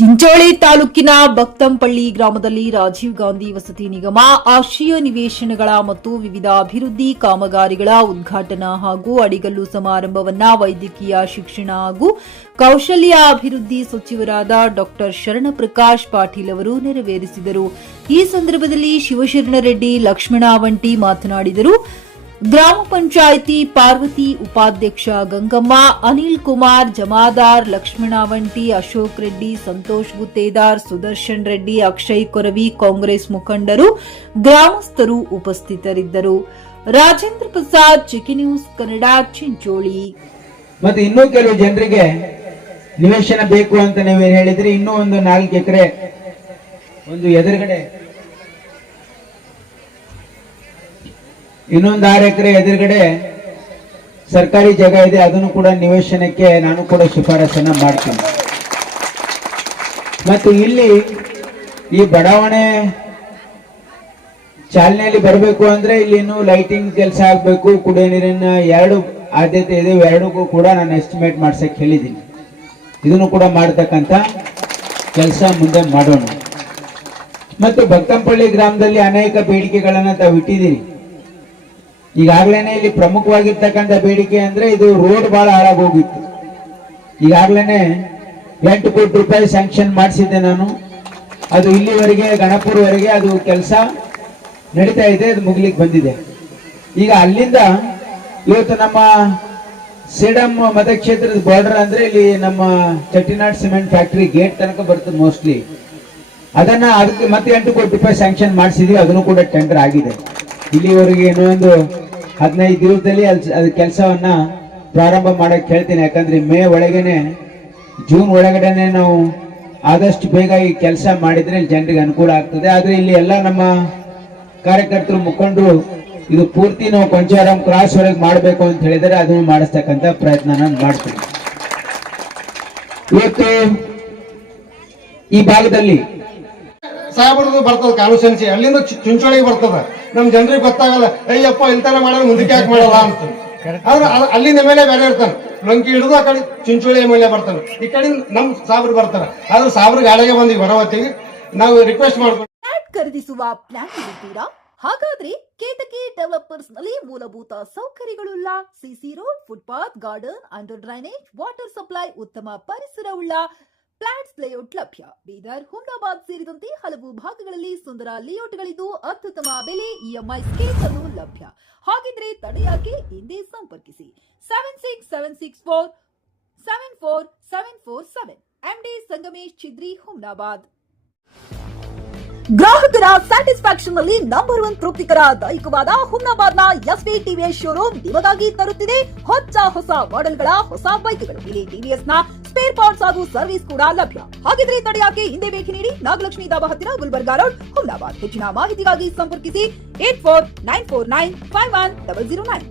ಚಿಂಚೋಳಿ ತಾಲೂಕಿನ ಬಕ್ತಂಪಳ್ಳಿ ಗ್ರಾಮದಲ್ಲಿ ರಾಜೀವ್ ಗಾಂಧಿ ವಸತಿ ನಿಗಮ ಆಶ್ರಯ ನಿವೇಶನಗಳ ಮತ್ತು ವಿವಿಧ ಅಭಿವೃದ್ಧಿ ಕಾಮಗಾರಿಗಳ ಉದ್ಘಾಟನಾ ಹಾಗೂ ಅಡಿಗಲ್ಲು ಸಮಾರಂಭವನ್ನು ವೈದ್ಯಕೀಯ ಶಿಕ್ಷಣ ಹಾಗೂ ಕೌಶಲ್ಯ ಅಭಿವೃದ್ಧಿ ಸಚಿವರಾದ ಡಾ ಶರಣಪ್ರಕಾಶ್ ಪಾಟೀಲ್ ಅವರು ನೆರವೇರಿಸಿದರು. ಈ ಸಂದರ್ಭದಲ್ಲಿ ಶಿವಶರಣರೆಡ್ಡಿ ಲಕ್ಷ್ಮಣಾವಂಟಿ ಮಾತನಾಡಿದರು. ಗ್ರಾಮ ಪಂಚಾಯಿತಿ ಪಾರ್ವತಿ ಉಪಾಧ್ಯಕ್ಷ ಗಂಗಮ್ಮ, ಅನಿಲ್ ಕುಮಾರ್ ಜಮಾದಾರ್, ಲಕ್ಷ್ಮಣಾವಂಟಿ, ಅಶೋಕ್ ರೆಡ್ಡಿ, ಸಂತೋಷ್ ಗುತ್ತೇದಾರ್, ಸುದರ್ಶನ್ ರೆಡ್ಡಿ, ಅಕ್ಷಯ್ ಕೊರವಿ, ಕಾಂಗ್ರೆಸ್ ಮುಖಂಡರು, ಗ್ರಾಮಸ್ಥರು ಉಪಸ್ಥಿತರಿದ್ದರು. ರಾಜೇಂದ್ರ ಪ್ರಸಾದ್, ಚಿಕ್ಕಿ ನ್ಯೂಸ್ ಕನ್ನಡ, ಚಿಂಚೋಳಿ. ಮತ್ತೆ ಇನ್ನೂ ಕೆಲವು ಜನರಿಗೆ ನಿವೇಶನ ಬೇಕು ಅಂತ ನೀವೇನು ಹೇಳಿದ್ರಿ, ಇನ್ನೂ ಒಂದು 4 ಎಕರೆ ಒಂದು ಎದುರುಗಡೆ, ಇನ್ನೊಂದು 6 ಎಕರೆ ಎದುರುಗಡೆ ಸರ್ಕಾರಿ ಜಾಗ ಇದೆ. ಅದನ್ನು ಕೂಡ ನಿವೇಶನಕ್ಕೆ ನಾನು ಕೂಡ ಶಿಫಾರಸನ್ನ ಮಾಡ್ತೀನಿ. ಮತ್ತು ಇಲ್ಲಿ ಈ ಬಡಾವಣೆ ಚಾಲನೆಯಲ್ಲಿ ಬರಬೇಕು ಅಂದ್ರೆ ಇಲ್ಲಿ ಇನ್ನೂ ಲೈಟಿಂಗ್ ಕೆಲಸ ಆಗಬೇಕು. ಕುಡಿಯೋ ನೀರಿನ 2 ಆದ್ಯತೆ ಇದೆ, ಎರಡಕ್ಕೂ ಕೂಡ ನಾನು ಎಸ್ಟಿಮೇಟ್ ಮಾಡ್ಸಕ್ ಹೇಳಿದ್ದೀನಿ. ಇದನ್ನು ಕೂಡ ಮಾಡತಕ್ಕಂತ ಕೆಲಸ ಮುಂದೆ ಮಾಡೋಣ. ಮತ್ತು ಬಕ್ತಂಪಳ್ಳಿ ಗ್ರಾಮದಲ್ಲಿ ಅನೇಕ ಬೇಡಿಕೆಗಳನ್ನ ತಾವು ಇಟ್ಟಿದ್ದೀರಿ. ಈಗಾಗಲೇ ಇಲ್ಲಿ ಪ್ರಮುಖವಾಗಿರ್ತಕ್ಕಂಥ ಬೇಡಿಕೆ ಅಂದ್ರೆ ಇದು ರೋಡ್ ಬಹಳ ಹಾಳಾಗೋಗಿತ್ತು. ಈಗಾಗಲೇ 8 ಕೋಟಿ ರೂಪಾಯಿ ಸ್ಯಾಂಕ್ಷನ್ ಮಾಡಿಸಿದ್ದೆ ನಾನು. ಅದು ಇಲ್ಲಿವರೆಗೆ ಗಣಪುರವರೆಗೆ ಅದು ಕೆಲಸ ನಡೀತಾ ಇದೆ, ಅದು ಮುಗಿಲಿಕ್ಕೆ ಬಂದಿದೆ. ಈಗ ಅಲ್ಲಿಂದ ಇವತ್ತು ನಮ್ಮ ಸೇಡಂ ಮತಕ್ಷೇತ್ರದ ಬಾರ್ಡರ್ ಅಂದ್ರೆ ಇಲ್ಲಿ ನಮ್ಮ ಚಟ್ಟಿನಾಡ್ ಸಿಮೆಂಟ್ ಫ್ಯಾಕ್ಟರಿ ಗೇಟ್ ತನಕ ಬರ್ತದೆ ಮೋಸ್ಟ್ಲಿ. ಅದಕ್ಕೆ ಮತ್ತೆ 8 ಕೋಟಿ ರೂಪಾಯಿ ಸ್ಯಾಂಕ್ಷನ್ ಮಾಡಿಸಿದ್ವಿ. ಅದನ್ನು ಕೂಡ ಟೆಂಡರ್ ಆಗಿದೆ. ಇಲ್ಲಿವರೆಗೆ ಇನ್ನೊಂದು 15 ದಿವಸದಲ್ಲಿ ಅದು ಕೆಲಸವನ್ನ ಪ್ರಾರಂಭ ಮಾಡಕ್ ಹೇಳ್ತೀನಿ. ಯಾಕಂದ್ರೆ ಮೇ ಒಳಗೇನೆ, ಜೂನ್ ಒಳಗಡೆನೆ ನಾವು ಆದಷ್ಟು ಬೇಗ ಈ ಕೆಲಸ ಮಾಡಿದ್ರೆ ಜನರಿಗೆ ಅನುಕೂಲ ಆಗ್ತದೆ. ಆದ್ರೆ ಇಲ್ಲಿ ಎಲ್ಲ ನಮ್ಮ ಕಾರ್ಯಕರ್ತರು ಮುಖಂಡರು ಇದು ಪೂರ್ತಿ ನಾವು ಕೊಂಚಾರಂ ಕ್ರಾಸ್ ವರೆಗೆ ಮಾಡಬೇಕು ಅಂತ ಹೇಳಿದರೆ ಅದನ್ನು ಮಾಡಿಸ್ತಕ್ಕಂಥ ಪ್ರಯತ್ನ ನಾನು ಮಾಡ್ತೀನಿ. ಇವತ್ತು ಈ ಭಾಗದಲ್ಲಿ ಸಾಹೇಬ್ರದ್ದು ಬರ್ತದ ಕಾನ್ಸ್ಟಿಟ್ಯೂನ್ಸಿ, ಅಲ್ಲಿಂದ ಚಿಂಚೋಳಿಗೆ ಬರ್ತದ. ನಮ್ ಜನರಿಗೆ ಗೊತ್ತಾಗಲ್ಲ, ಅಯ್ಯಪ್ಪ ಇಂತಾನೆ ಮಾಡೋದು ಮುಂದಕ್ಕೆ ಯಾಕೆ ಮಾಡಲ್ಲ ಅಂತ. ಆದ್ರೆ ಅಲ್ಲಿಂದ ಮೇಲೆ ಬೇರೆ ಇರ್ತಾನೆ, ಲಂಕಿ ಹಿಡಿದು ಆ ಕಡೆ ಚಿಂಚೋಳಿ ಮೇಲೆ ಬರ್ತಾನೆ, ಈ ಕಡೆ ನಮ್ ಸಾಬ್ರು ಬರ್ತಾರ. ಆದ್ರೆ ಸಾಬ್ರ ಗಾಡಿಗೆ ಬಂದು ಹೊರವತ್ತಿಗೆ ನಾವು ರಿಕ್ವೆಸ್ಟ್ ಮಾಡ್ಕೊಂಡು ಖರೀದಿಸುವ ಪ್ಲಾನ್ ಇರುತ್ತೀರಾ? ಹಾಗಾದ್ರೆ ಕೇತಕಿ ಡೆವಲಪರ್ಸ್ ನಲ್ಲಿ ಮೂಲಭೂತ ಸೌಕರ್ಯಗಳುಳ್ಳ CC road, footpath, garden, under drainage, water supply, ಉತ್ತಮ ಪರಿಸರವುಳ್ಳ ಫ್ಲಾಟ್ಸ್ ಲೇಔಟ್ ಲಭ್ಯ. ಬೀದರ್, ಹುಮ್ನಾಬಾದ್ ಸೇರಿದಂತೆ ಹಲವು ಭಾಗಗಳಲ್ಲಿ ಸುಂದರ ಲೇಔಟ್ಗಳಿದ್ದು ಅತ್ಯುತ್ತಮ ಬೆಲೆ, ಇಎಂಐ ಸ್ಕೀಮ್ಸ್ ಅನ್ನು ಲಭ್ಯ. ಹಾಗಿದ್ರೆ ತಡೆಯಾಕೆ? ಹಿಂದೆ ಸಂಪರ್ಕಿಸಿ 7676474747 ಎಂಡಿ ಸಂಗಮೇಶ್ ಚಿದ್ರಿ, ಹುಮ್ನಾಬಾದ್. ಗ್ರಾಹಕರ ಸ್ಯಾಟಿಸ್ಫ್ಯಾಕ್ಷನ್ ನಲ್ಲಿ ನಂಬರ್ 1 ತೃಪ್ತಿಕರ ದೈಹಿಕವಾದ ಹುಮ್ನಾಬಾದ್ನ ಎಸ್ವಿ ಟಿವಿಎಸ್ ಶೋರೂಮ್ ನಿಮಗಾಗಿ ತರುತ್ತಿದೆ ಹೊಸ ಮಾಡೆಲ್ಗಳ ಹೊಸ ಬೈಕ್ಗಳು. ಇಲ್ಲಿ ಟಿವಿಎಸ್ ನ ಸ್ಪೇರ್ ಪಾರ್ಟ್ಸ್ ಹಾಗೂ ಸರ್ವಿಸ್ ಕೂಡ ಲಭ್ಯ. ಹಾಗಿದ್ರೆ ತಡೆಯಾಕೆ? ಹಿಂದೆ ಭೇಟಿ ನೀಡಿ, ನಾಗಲಕ್ಷ್ಮಿ ದಾಬಾ ಹತ್ತಿರ, ಗುಲ್ಬರ್ಗಾ ರೋಡ್, ಹುಮ್ನಾಬಾದ್. ಹೆಚ್ಚಿನ ಮಾಹಿತಿಗಾಗಿ ಸಂಪರ್ಕಿಸಿ 8494951009.